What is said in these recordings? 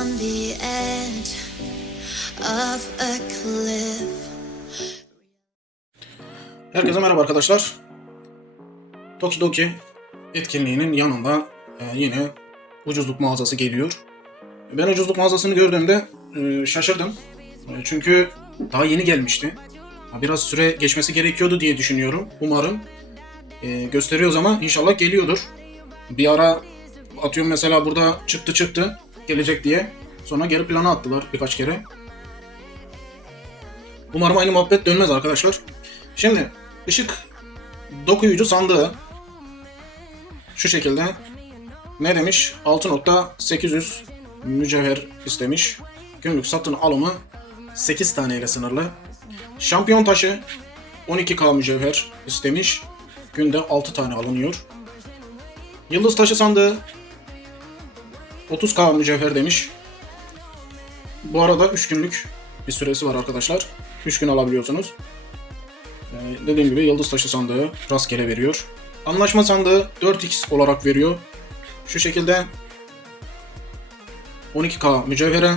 on the edge of a cliff. Herkese merhaba arkadaşlar. Tokidoki etkinliğinin yanında yine ucuzluk mağazası geliyor. Ben ucuzluk mağazasını gördüğümde şaşırdım. Çünkü daha yeni gelmişti. Biraz süre geçmesi gerekiyordu diye düşünüyorum. Umarım gösteriyor zaman inşallah geliyordur. Bir ara atıyorum mesela burada çıktı gelecek diye. Sonra geri plana attılar birkaç kere. Umarım aynı muhabbet dönmez arkadaşlar. Şimdi ışık dokuyucu sandığı şu şekilde. Ne demiş? 6.800 mücevher istemiş. Günlük satın alımı 8 taneyle sınırlı. Şampiyon taşı 12k mücevher istemiş. Günde 6 tane alınıyor. Yıldız taşı sandığı 30k mücevher demiş. Bu arada 3 günlük bir süresi var arkadaşlar. 3 gün alabiliyorsunuz. Dediğim gibi yıldız taşı sandığı rastgele veriyor. Anlaşma sandığı 4x olarak veriyor. Şu şekilde 12k mücevhere.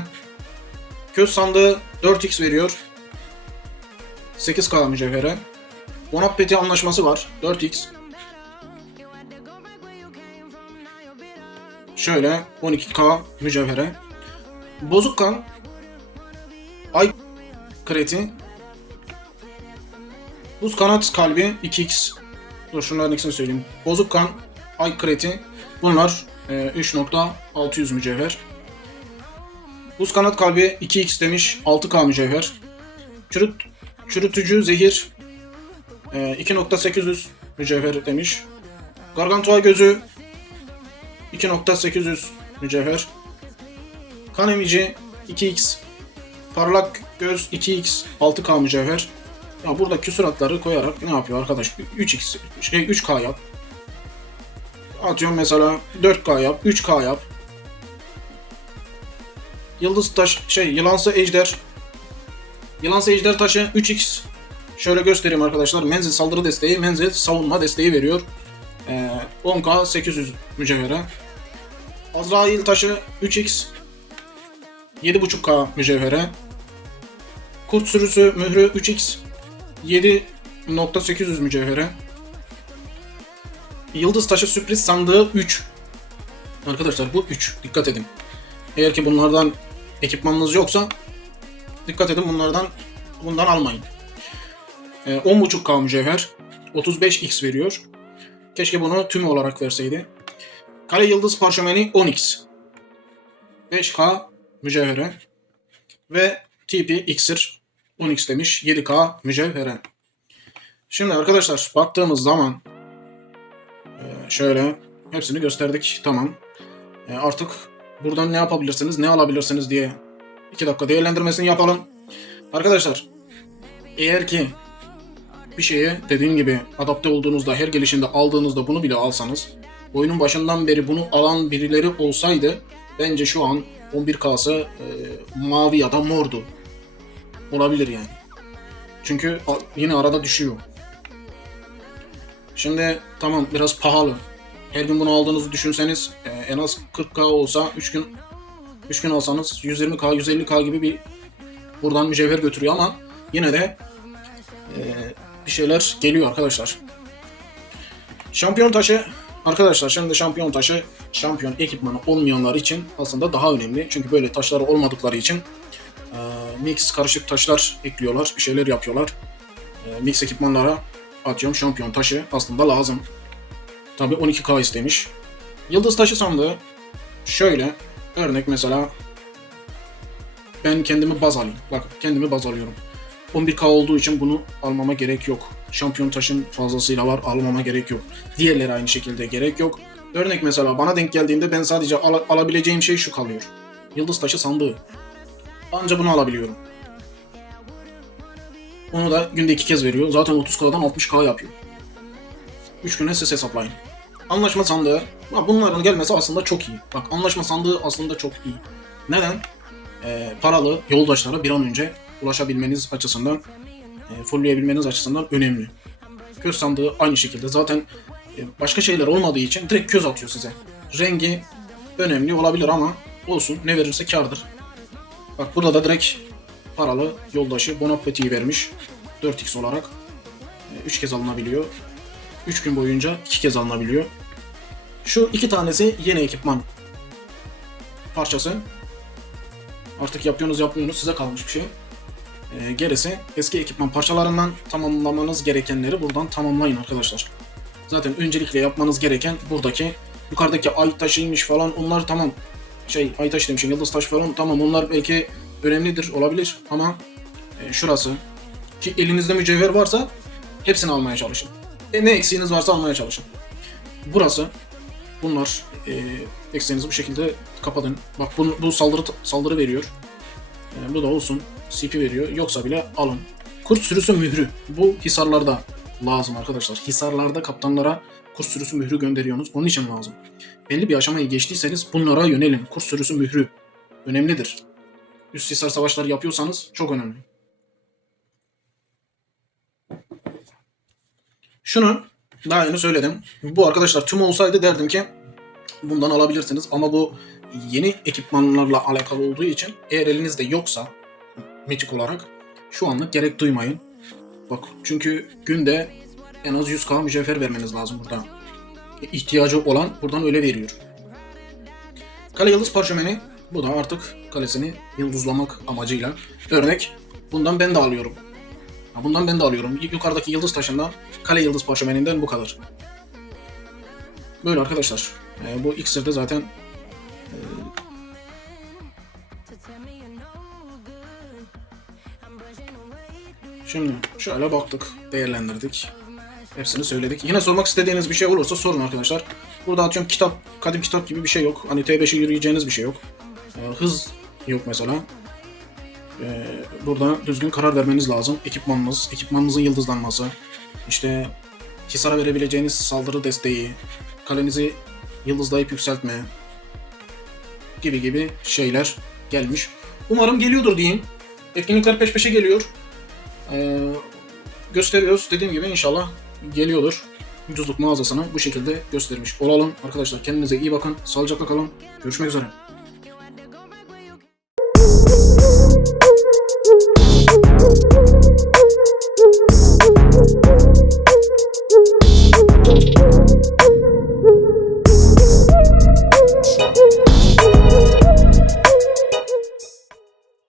Köz sandığı 4x veriyor. 8k mücevhere. Bonapeti anlaşması var. 4x. Şöyle 12k mücevhere. Bozuk kan ay kredi. Buz kanat kalbi 2x. Dur şunların ikisini söyleyeyim. Bozuk kan ay kredi. Bunlar 3.600 mücevher. Buz kanat kalbi 2x demiş. 6k mücevher. Çürütücü zehir 2.800 mücevher demiş. Gargantua gözü 2.800 mücevher. Kan emici 2x. Parlak göz 2x 6k mücevher. Ya burada küsuratları koyarak ne yapıyor arkadaş? 3x 3k yap. Atıyorum mesela 4k yap, 3k yap. Yıldız taş yılansı ejder. Yılansı ejder taşı 3x. Şöyle göstereyim arkadaşlar. Menzil saldırı desteği, menzil savunma desteği veriyor. 10k 800 mücevhere. Azrail taşı 3x. 7.5k mücevhere. Kurt sürüsü mührü 3x. 7.800 mücevhere. Yıldız taşı sürpriz sandığı 3. Arkadaşlar bu 3. Dikkat edin. Eğer ki bunlardan ekipmanınız yoksa dikkat edin, bundan almayın. 10.5k mücevher. 35x veriyor. Keşke bunu tümü olarak verseydi. Kale yıldız parşömeni 10x. 5k mücevhere. Ve TP iksir 10x demiş. 7k mücevhere. Şimdi arkadaşlar baktığımız zaman şöyle hepsini gösterdik. Tamam. Artık buradan ne yapabilirsiniz, ne alabilirsiniz diye 2 dakika değerlendirmesini yapalım. Arkadaşlar eğer ki bir şeye dediğim gibi adapte olduğunuzda, her gelişinde aldığınızda bunu bile alsanız, oyunun başından beri bunu alan birileri olsaydı bence şu an 11K'sı mavi ya da mordu. Olabilir yani. Çünkü yine arada düşüyor. Şimdi tamam biraz pahalı. Her gün bunu aldığınızı düşünseniz en az 40K olsa 3 gün alsanız 120K, 150K gibi bir buradan mücevher götürüyor ama yine de bir şeyler geliyor arkadaşlar. Şampiyon taşı arkadaşlar, şimdi şampiyon taşı şampiyon ekipmanı olmayanlar için aslında daha önemli. Çünkü böyle taşları olmadıkları için mix karışık taşlar ekliyorlar, bir şeyler yapıyorlar. Mix ekipmanlara atıyorum şampiyon taşı aslında lazım. Tabi 12K istemiş. Yıldız taşı sandığı şöyle örnek mesela ben kendimi baz alayım. Bak kendimi baz alıyorum. 11K olduğu için bunu almama gerek yok. Şampiyon taşın fazlasıyla var, almama gerek yok. Diğerleri aynı şekilde gerek yok. Örnek mesela bana denk geldiğinde ben sadece alabileceğim şey şu kalıyor. Yıldız taşı sandığı. Anca bunu alabiliyorum. Onu da günde 2 kez veriyor. Zaten 30K'dan 60K yapıyor. 3 güne siz hesaplayın. Anlaşma sandığı. Bunların gelmesi aslında çok iyi. Bak anlaşma sandığı aslında çok iyi. Neden? Paralı yoldaşlara bir an önce ulaşabilmeniz açısından, fullleyebilmeniz açısından önemli. Köz sandığı aynı şekilde. Zaten başka şeyler olmadığı için direkt köz atıyor size. Rengi önemli olabilir ama olsun. Ne verirse kârdır. Bak burada da direkt paralı yoldaşı Bonapeti'yi vermiş. 4x olarak. 3 kez alınabiliyor. 3 gün boyunca 2 kez alınabiliyor. Şu iki tanesi yeni ekipman parçası. Artık yapıyorsunuz yapmıyorsunuz size kalmış bir şey. Gerisi eski ekipman parçalarından tamamlamanız gerekenleri buradan tamamlayın arkadaşlar. Zaten öncelikle yapmanız gereken buradaki yukarıdaki ay taşıymış falan onlar tamam. Ay taşı demişim, yıldız taşı falan tamam, onlar belki önemlidir olabilir ama şurası ki elinizde mücevher varsa hepsini almaya çalışın. Ne eksiğiniz varsa almaya çalışın. Burası, bunlar eksiğinizi bu şekilde kapatın. Bak bu saldırı veriyor. Bu da olsun. CP veriyor. Yoksa bile alın. Kurt sürüsü mührü. Bu hisarlarda lazım arkadaşlar. Hisarlarda kaptanlara kurt sürüsü mührü gönderiyorsunuz. Onun için lazım. Belli bir aşamayı geçtiyseniz bunlara yönelin. Kurt sürüsü mührü önemlidir. Üst hisar savaşları yapıyorsanız çok önemli. Şunu daha yeni söyledim. Bu arkadaşlar tüm olsaydı derdim ki bundan alabilirsiniz ama bu yeni ekipmanlarla alakalı olduğu için eğer elinizde yoksa metik olarak şu anlık gerek duymayın. Bak çünkü günde en az 100k mücevher vermeniz lazım burada. İhtiyacı olan buradan öyle veriyor. Kale yıldız parşömeni, bu da artık kalesini yıldızlamak amacıyla. Örnek bundan ben de alıyorum. Bundan ben de alıyorum. Yukarıdaki yıldız taşından kale yıldız parşömeninden bu kadar. Böyle arkadaşlar. Bu iksirde zaten şimdi şöyle baktık, değerlendirdik. Hepsini söyledik. Yine sormak istediğiniz bir şey olursa sorun arkadaşlar. Burada atıyorum kitap, kadim kitap gibi bir şey yok. Hani T5'e yürüyeceğiniz bir şey yok. Hız yok mesela. Burada düzgün karar vermeniz lazım. Ekipmanınızın yıldızlanması, işte hisara verebileceğiniz saldırı desteği, kalenizi yıldızlayıp yükseltme gibi şeyler gelmiş. Umarım geliyordur diyeyim. Etkinlikler peş peşe geliyor. Gösteriyoruz. Dediğim gibi inşallah geliyordur. Ucuzluk mağazasını bu şekilde göstermiş olalım. Arkadaşlar kendinize iyi bakın. Sağlıcakla kalın. Görüşmek üzere.